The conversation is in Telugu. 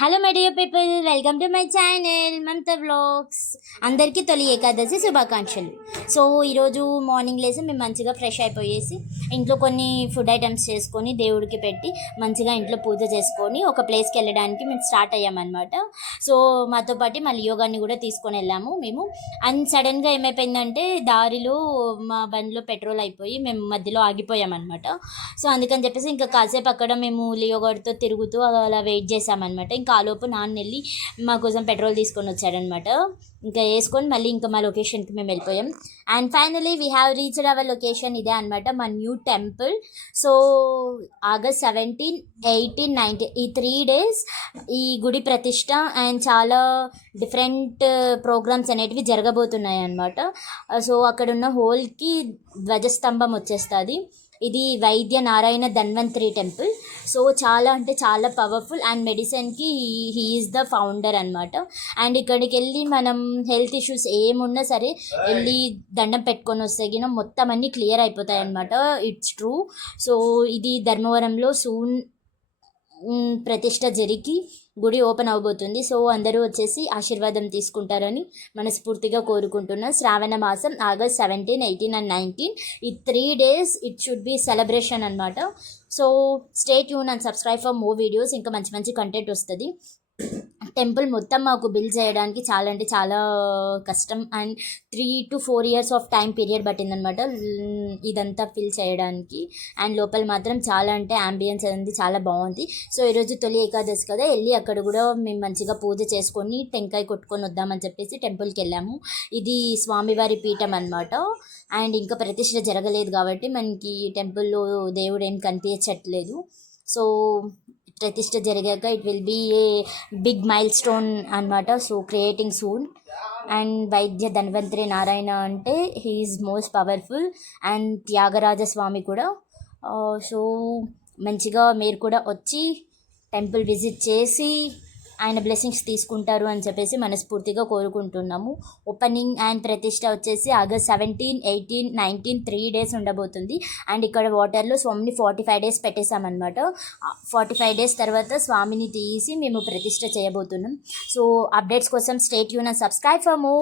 Hello my dear people, welcome to my channel Mamata vlogs. అందరికీ తొలి ఏకాదశి శుభాకాంక్షలు. సో ఈరోజు మార్నింగ్ లేసి మేము మంచిగా ఫ్రెష్ అయిపోయేసి ఇంట్లో కొన్ని ఫుడ్ ఐటమ్స్ చేసుకొని దేవుడికి పెట్టి మంచిగా ఇంట్లో పూజ చేసుకొని ఒక ప్లేస్కి వెళ్ళడానికి మేము స్టార్ట్ అయ్యామన్నమాట. సో మాతో పాటు మళ్ళీ యోగాని కూడా తీసుకొని వెళ్ళాము మేము. అండ్ సడన్గా ఏమైపోయిందంటే దారిలో మా బండిలో పెట్రోల్ అయిపోయి మేము మధ్యలో ఆగిపోయామన్నమాట. సో అందుకని చెప్పేసి ఇంకా కాసేపు అక్కడ మేము లియో గారితో తిరుగుతూ అలా వెయిట్ చేసామన్నమాట. ఇంకా ఆలోపు నాన్న వెళ్ళి మా కోసం పెట్రోల్ తీసుకొని వచ్చాడనమాట. ఇంకా వేసుకొని మళ్ళీ ఇంకా మా లొకేషన్కి మేము వెళ్ళిపోయాం. And finally we have reached hour location. ఇదే అనమాట మా న్యూ టెంపుల్. సో ఆగస్ట్ 17, 18, 19 ఈ 3 days ఈ గుడి ప్రతిష్ట అండ్ చాలా డిఫరెంట్ ప్రోగ్రామ్స్ అనేటివి జరగబోతున్నాయి అన్నమాట. సో అక్కడ ఉన్న హోల్కి ధ్వజస్తంభం వచ్చేస్తుంది. ఇది వైద్య నారాయణ ధన్వంతరి టెంపుల్. సో చాలా అంటే చాలా పవర్ఫుల్ అండ్ మెడిసిన్కి హీ ఈజ్ ద ఫౌండర్ అనమాట. అండ్ ఇక్కడికి వెళ్ళి మనం హెల్త్ ఇష్యూస్ ఏమున్నా సరే వెళ్ళి దండం పెట్టుకొని వస్తే గిన మొత్తం అన్నీ క్లియర్ అయిపోతాయి అనమాట. It's true. సో ఇది ధర్మవరంలో సూన్ ప్రతిష్ట జరిగి గుడి ఓపెన్ అవబోతుంది. సో అందరూ వచ్చేసి ఆశీర్వాదం తీసుకుంటారని మనస్ఫూర్తిగా కోరుకుంటున్నా. శ్రావణ మాసం ఆగస్ట్ 17, 18 అండ్ 19 ఈ 3 days it should be celebration అనమాట. So stay tuned and subscribe for more videos. ఇంకా మంచి మంచి కంటెంట్ వస్తుంది. టెంపుల్ మొత్తం మాకు బిల్డ్ చేయడానికి చాలా అంటే చాలా కష్టం and 3 to 4 years of time period పట్టిందనమాట ఇదంతా ఫిల్ చేయడానికి. అండ్ లోపల మాత్రం చాలా అంటే అంబియన్స్ అనేది చాలా బాగుంది. సో ఈరోజు తొలి ఏకాదశి కదా, వెళ్ళి అక్కడ కూడా మేము మంచిగా పూజ చేసుకొని టెంకాయ కొట్టుకొని వద్దామని చెప్పేసి టెంపుల్కి వెళ్ళాము. ఇది స్వామివారి పీఠం అనమాట. అండ్ ఇంకా ప్రతిష్ఠ జరగలేదు కాబట్టి మనకి టెంపుల్లో దేవుడు ఏం కనిపించట్లేదు. సో ప్రతిష్ఠ జరిగాక it will be a big milestone అనమాట. So creating soon. And Vaidya Dhanvantari Narayana అంటే he is most powerful. And Thyagaraja Swamy కూడా. సో మంచిగా మీరు కూడా వచ్చి టెంపుల్ విజిట్ చేసి ఆయన బ్లెస్సింగ్స్ తీసుకుంటారు అని చెప్పేసి మనస్ఫూర్తిగా కోరుకుంటున్నాము. ఓపెనింగ్ అండ్ ప్రతిష్ట వచ్చేసి ఆగస్ట్ 17, 18, 19 3 days ఉండబోతుంది. అండ్ ఇక్కడ వాటర్లో స్వామిని 45 days పెట్టేశామన్నమాట. 45 days తర్వాత స్వామిని తీసి మేము ప్రతిష్ట చేయబోతున్నాం. సో అప్డేట్స్ కోసం stay tuned and subscribe for more.